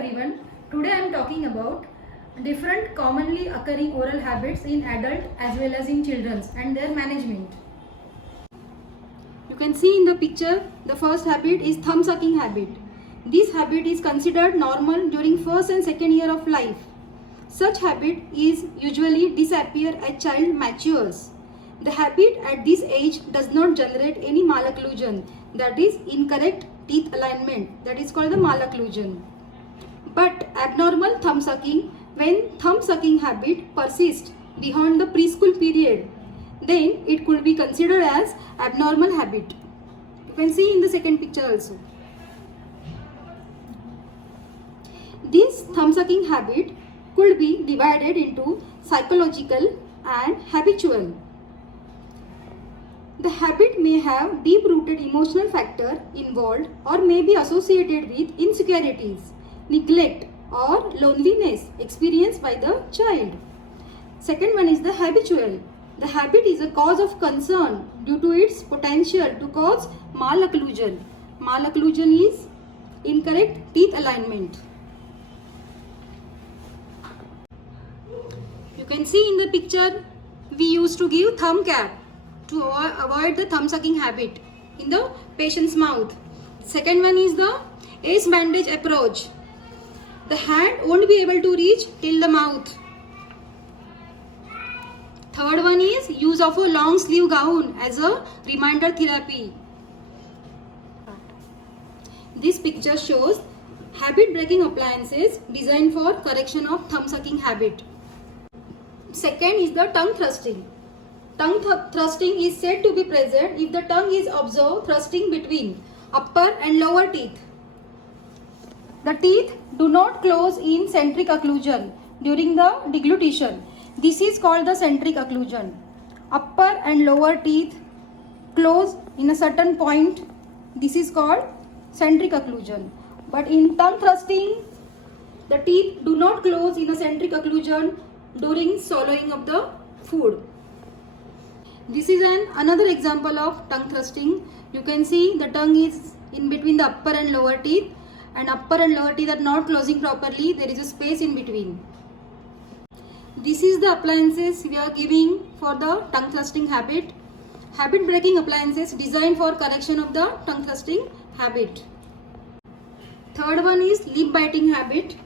everyone. Today I am talking about different commonly occurring oral habits in adult as well as in children and their management. You can see in the picture the first habit is thumb sucking habit. This habit is considered normal during first and second year of life. Such habit is usually disappear as child matures. The habit at this age does not generate any malocclusion, that is incorrect teeth alignment, that is called the malocclusion. But abnormal thumb sucking, when thumb sucking habit persists beyond the preschool period, then it could be considered as abnormal habit. You can see in the second picture also. This thumb sucking habit could be divided into psychological and habitual. The habit may have deep-rooted emotional factor involved or may be associated with insecurities, neglect or loneliness experienced by the child. Second one is the habitual. The habit is a cause of concern due to its potential to cause malocclusion. Malocclusion is incorrect teeth alignment. You can see in the picture we used to give thumb cap to avoid the thumb sucking habit in the patient's mouth. Second one is the ace bandage approach. The hand won't be able to reach till the mouth. Third one is use of a long sleeve gown as a reminder therapy. This picture shows habit breaking appliances designed for correction of thumb sucking habit. Second is the tongue thrusting. Tongue thrusting is said to be present if the tongue is observed thrusting between upper and lower teeth. The teeth do not close in centric occlusion during the deglutition. This is called the centric occlusion. Upper and lower teeth close in a certain point. This is called centric occlusion. But in tongue thrusting, the teeth do not close in a centric occlusion during swallowing of the food. This is another example of tongue thrusting. You can see the tongue is in between the upper and lower teeth, and upper and lower teeth are not closing properly. There is a space in between. This is the appliances we are giving for the tongue thrusting habit. Habit breaking appliances designed for correction of the tongue thrusting habit. Third one is lip biting habit.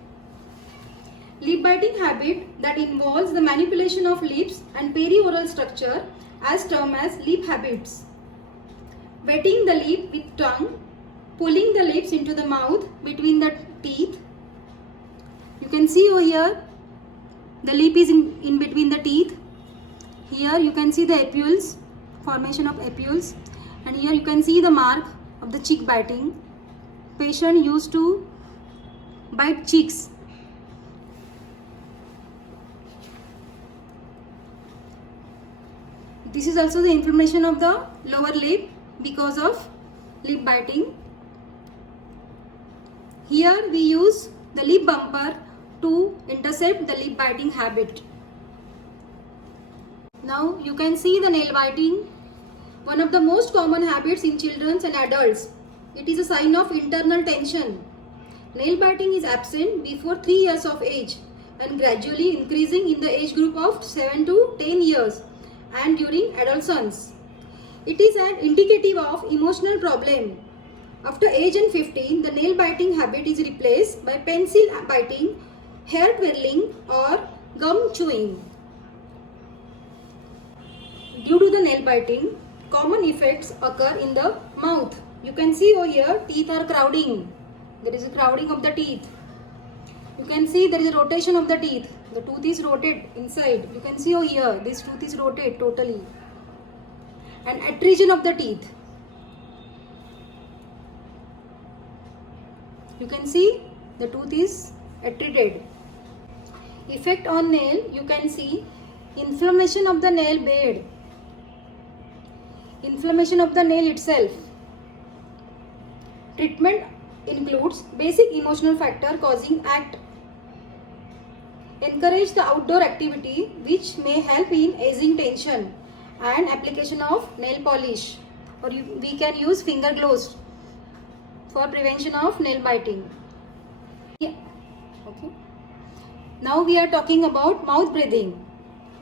Lip biting habit that involves the manipulation of lips and perioral structure as termed as lip habits. Wetting the lip with tongue, pulling the lips into the mouth between the teeth. You can see over here the lip is in between the teeth. Here you can see the apules, formation of apules, and here you can see the mark of the cheek biting. Patient used to bite cheeks. This is also the inflammation of the lower lip because of lip biting. Here we use the lip bumper to intercept the lip biting habit. Now you can see the nail biting, one of the most common habits in children and adults. It is a sign of internal tension. Nail biting is absent before 3 years of age and gradually increasing in the age group of 7 to 10 years and during adolescence. It is an indicative of emotional problem. After age 15, the nail biting habit is replaced by pencil biting, hair twirling or gum chewing. Due to the nail biting, common effects occur in the mouth. You can see over here teeth are crowding. There is a crowding of the teeth. You can see there is a rotation of the teeth. The tooth is rotated inside. You can see over here this tooth is rotated totally. And adhesion of the teeth. You can see the tooth is adhered. Effect on nail, you can see inflammation of the nail bed. Inflammation of the nail itself. Treatment includes basic emotional factor causing act. Encourage the outdoor activity which may help in easing tension and application of nail polish, or we can use finger gloves for prevention of nail biting. Okay. Now we are talking about mouth breathing.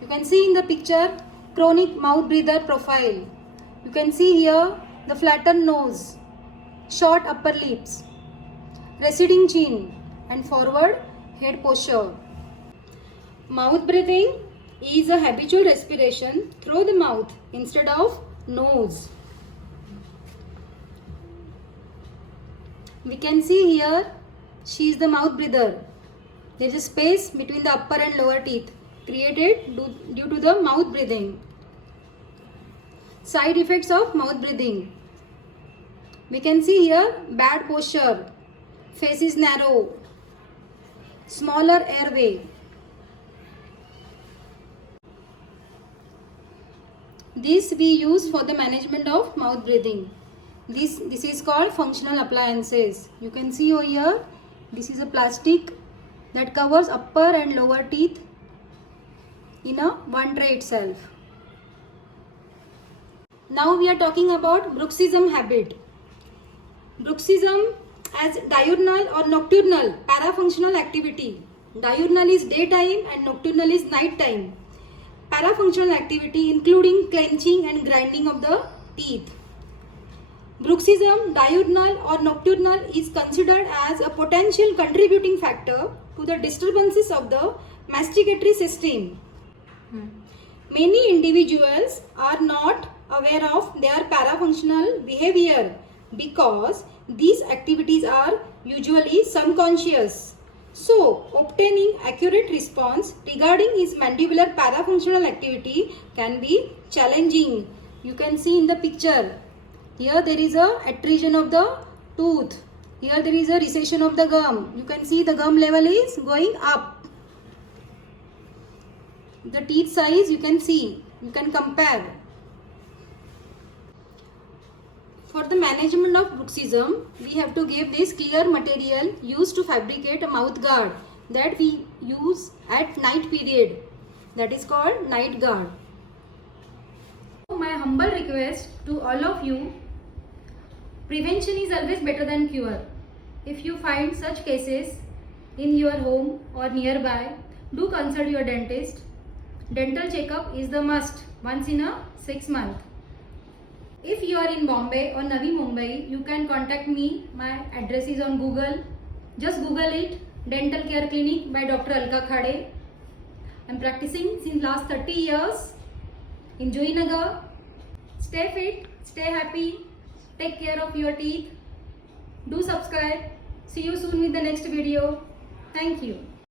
You can see in the picture chronic mouth breather profile. You can see here the flattened nose, short upper lips, receding chin and forward head posture. Mouth breathing is a habitual respiration through the mouth instead of nose. We can see here she is the mouth breather. There is a space between the upper and lower teeth created due to the mouth breathing. Side effects of mouth breathing. We can see here bad posture, face is narrow, smaller airway. This we use for the management of mouth breathing. This is called functional appliances. You can see over here, this is a plastic that covers upper and lower teeth in a one tray itself. Now we are talking about bruxism habit. Bruxism as diurnal or nocturnal parafunctional activity. Diurnal is daytime and nocturnal is night time. Parafunctional activity including clenching and grinding of the teeth. Bruxism, diurnal or nocturnal, is considered as a potential contributing factor to the disturbances of the masticatory system. Many individuals are not aware of their parafunctional behavior because these activities are usually subconscious. So, obtaining accurate response regarding his mandibular parafunctional activity can be challenging. You can see in the picture. Here there is a attrition of the tooth. Here there is a recession of the gum. You can see the gum level is going up. The teeth size you can see. You can compare. For the management of bruxism, we have to give this clear material used to fabricate a mouth guard that we use at night period. That is called night guard. My humble request to all of you, prevention is always better than cure. If you find such cases in your home or nearby, do consult your dentist. Dental checkup is the must once in a 6 months. If you are in Bombay or Navi Mumbai, you can contact me. My address is on Google. Just Google it. Dental Care Clinic by Dr. Alka Khade. I am practicing since last 30 years in Joynagar. Stay fit, stay happy, take care of your teeth. Do subscribe. See you soon with the next video. Thank you.